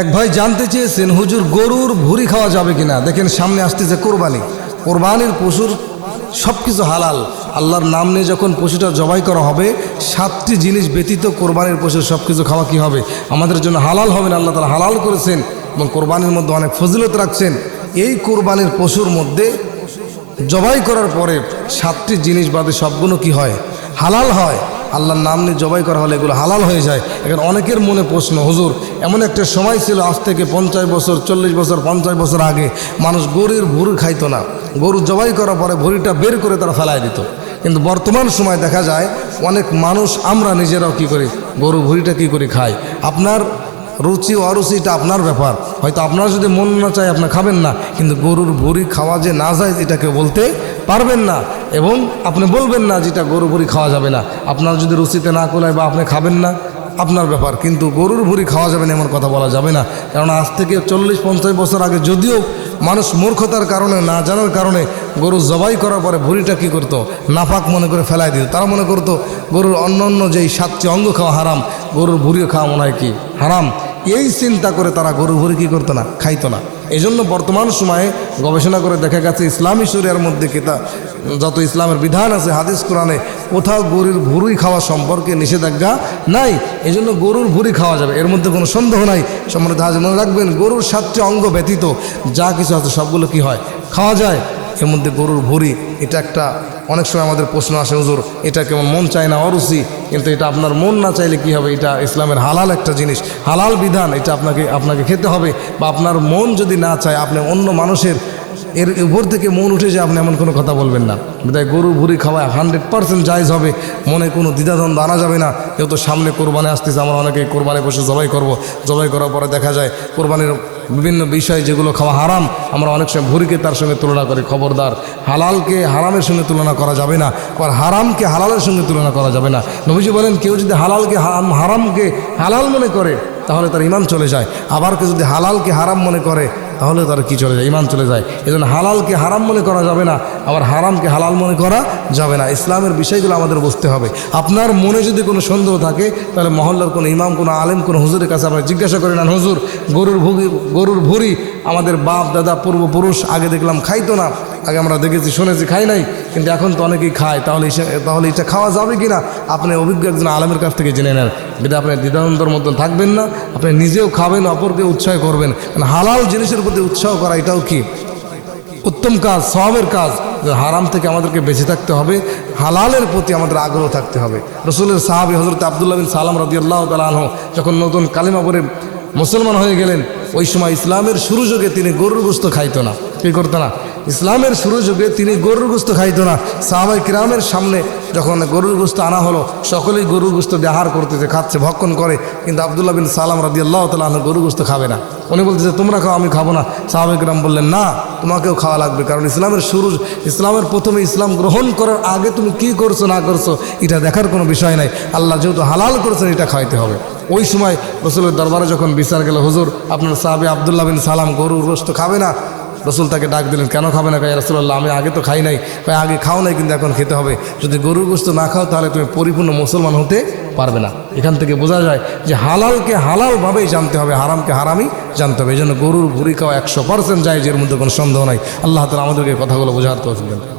এক ভাই জানতে চেয়েছেন হুজুর, গরুর ভুড়ি খাওয়া যাবে কিনা? দেখেন, সামনে আসতেছে কোরবানি। কোরবানির পশুর সব কিছু হালাল। আল্লাহর নাম নিয়ে যখন পশুটা জবাই করা হবে, সাতটি জিনিস ব্যতীত কোরবানির পশুর সব কিছু খাওয়া কী হবে? আমাদের জন্য হালাল হবে না? আল্লাহ তালা হালাল করেছেন এবং কোরবানির মধ্যে অনেক ফজিলত রাখছেন। এই কোরবানির পশুর মধ্যে জবাই করার পরে সাতটি জিনিস বাদে সবগুলো কি হয়? হালাল হয়। আল্লাহর নাম নিয়ে জবাই করা হলে এগুলো হালাল হয়ে যায়। এখন অনেকের মনে প্রশ্ন, হুজুর, এমন একটা সময় ছিল আজ থেকে পঞ্চাশ বছর, চল্লিশ বছর, পঞ্চাশ বছর আগে মানুষ গরুর ভুর খাইতো না। গরু জবাই করার পরে ভুড়িটা বের করে তারা ফেলায় দিত। কিন্তু বর্তমান সময় দেখা যায় অনেক মানুষ, আমরা নিজেরাও কি করি? গরু ভুড়িটা কি করে খাই? আপনার রুচি অরুচিটা আপনার ব্যাপার। হয়তো আপনার যদি মন না চায় আপনি খাবেন না, কিন্তু গরুর ভুড়ি খাওয়া যে না যায় এটাকে বলতে পারবেন না। এবং আপনি বলবেন না যেটা গরু ভুড়ি খাওয়া যাবে না। আপনার যদি রুচিতে না কোলায় বা আপনি খাবেন না, আপনার ব্যাপার। কিন্তু গরুর ভুড়ি খাওয়া যাবে না এমন কথা বলা যাবে না। কারণ আজ থেকে চল্লিশ, পঞ্চাশ বছর আগে যদিও মানুষ মূর্খতার কারণে, না জানার কারণে গরু জবাই করার পরে ভুড়িটা কী করতো? নাফাক মনে করে ফেলাই দিত। তারা মনে করতো, গরুর অন্য অন্য যেই সাতটি অঙ্গ খাওয়া হারাম, গরুর ভুড়িও খাওয়া মনে হয় কি? হারাম। এই চিন্তা করে তারা গরু ভুড়ি কী করতো না, খাইতো না। এই জন্য বর্তমান সময়ে গবেষণা করে দেখা গেছে, ইসলামী শরিয়ার মধ্যে কিতা, যত ইসলামের বিধান আছে, হাদিস কোরআনে, কোথাও গরুর ভুড়ি খাওয়া সম্পর্কে নিষেধাজ্ঞা নাই। এই জন্য গরুর ভুড়ি খাওয়া যাবে, এর মধ্যে কোনো সন্দেহ নাই। সম্মানিত হাজ মনে রাখবেন, গরুর সাতটি অঙ্গ ব্যতীত যা কিছু আছে সবগুলো কি হয়, খাওয়া যায়। এর মধ্যে গরুর ভুড়ি, এটা একটা, অনেক সময় আমাদের প্রশ্ন আসে, হুজুর, এটা কেমন মন চায় না অরুচি? কিন্তু এটা আপনার মন না চাইলে কি হবে? এটা ইসলামের হালাল একটা জিনিস, হালাল বিধান, এটা আপনাকে আপনাকে খেতে হবে। বা আপনার মন যদি না চায়, আপনি অন্য মানুষের এর উপর থেকে মন উঠে যায় আপনি এমন কোনো কথা বলবেন না। তাই গরু ভুড়ি খাওয়া হান্ড্রেড পার্সেন্ট জায়জ হবে। মনে কোনো দ্বিধাদ্বন্দ্ব আনা যাবে না। যেহেতু সামনে কোরবানি আসতেছে, আমরা অনেকে কোরবানি বসে জবাই করব। জবাই করার পরে দেখা যায় কোরবানির বিভিন্ন বিষয় যেগুলো খাওয়া হারাম, আমরা অনেক সময় ভুরিকে তার সঙ্গে তুলনা করি, খবরদার। হালালকে হারামের সঙ্গে তুলনা করা যাবে না আর হারামকে হালালের সঙ্গে তুলনা করা যাবে না। নবীজি বলেন, কেউ যদি হালালকে হারাম, হারামকে হালাল মনে করে, তাহলে তার ইমান চলে যায়। আবার কেউ যদি হালালকে হারাম মনে করে তাহলে তার কি চলে যায়? ইমান চলে যায়। এজন্য জন্য হালালকে হারাম মনে করা যাবে না, আবার হারামকে হালাল মনে করা যাবে না। ইসলামের বিষয়গুলো আমাদের বুঝতে হবে। আপনার মনে যদি কোনো সন্দেহ থাকে, তাহলে মহল্লার কোনো ইমাম, কোনো আলেম, কোনো হুজুরের কাছে আমরা জিজ্ঞাসা করে নেন, হুজুর, গরুর ভুগি, গরুর ভুরি আমাদের বাপ, দাদা, পূর্বপুরুষ, আগে দেখলাম খাইতো না আগে আমরা দেখেছি, শুনেছি, খাই নাই, কিন্তু এখন তো অনেকেই খায়। তাহলে তাহলে এটা খাওয়া যাবে কি না আপনি অভিজ্ঞ একজন আলমের কাছ থেকে জেনে নেন। যদি আপনি দ্বিধানন্দর মধ্যে থাকবেন না, আপনি নিজেও খাবেন অপরকে উৎসাহ করবেন। কারণ হালাল জিনিসের প্রতি উৎসাহ করা এটাও কি? উত্তম কাজ সবের কাজ হারাম থেকে আমাদেরকে বেঁচে থাকতে হবে, হালালের প্রতি আমাদের আগ্রহ থাকতে হবে। রসুলের সাহাবি হজরত আবদুল্লাহ বিন সালাম রদিয়াল্লাহ তালাহ যখন নতুন কালিমা পরে মুসলমান হয়ে গেলেন, ওই সময় ইসলামের শুরু যুগে তিনি গরুর গোস্ত খাইত না। কী করতো না? ইসলামের শুরু যুগে তিনি গরুর গোস্ত খাইত না। সাহাবাই কিরামের সামনে যখন গরুর গোস্ত আনা হলো, সকলেই গরুর গোস্ত দেহার করতেছে, খাচ্ছে, ভক্ষণ করে। কিন্তু আবদুল্লাহ বিন সালাম রাদি আল্লাহ তালাহ গরুর গোস্ত খাবে না। উনি বলতেছে, তোমরা খাও, আমি খাব না। সাহাবাই কিরাম বললেন, না, তোমাকেও খাওয়া লাগবে। কারণ ইসলামের শুরু ইসলামের প্রথমে ইসলাম গ্রহণ করার আগে তুমি কি করছ, না করছ, এটা দেখার কোনো বিষয় নাই। আল্লাহ যেহেতু হালাল করেছেন, এটা খাইতে হবে। ওই সময় রসুলের দরবারে যখন বিচার গেল, হুজুর, আপনার সাহাবি আবদুল্লাহ বিন সালাম গরুর গোস্ত খাবে না? রসুল তাকে ডাক দিলেন, কেন খাবে না? কয় রসুল্লাহ আমি আগে তো খাই নাই। কয়, আগে খাও নাই, কিন্তু এখন খেতে হবে। যদি গরুর গোস্ত না খাও, তাহলে তুমি পরিপূর্ণ মুসলমান হতে পারবে না। এখান থেকে বোঝা যায় যে হালালকে হালালভাবেই জানতে হবে, হারামকে হারামই জানতে হবে। এই জন্য গরুর ভুড়ি খাওয়া একশো পার্সেন্ট যায় এর মধ্যে কোনো সন্দেহ নাই। আল্লাহ তালা আমাদেরকে কথাগুলো বোঝাতে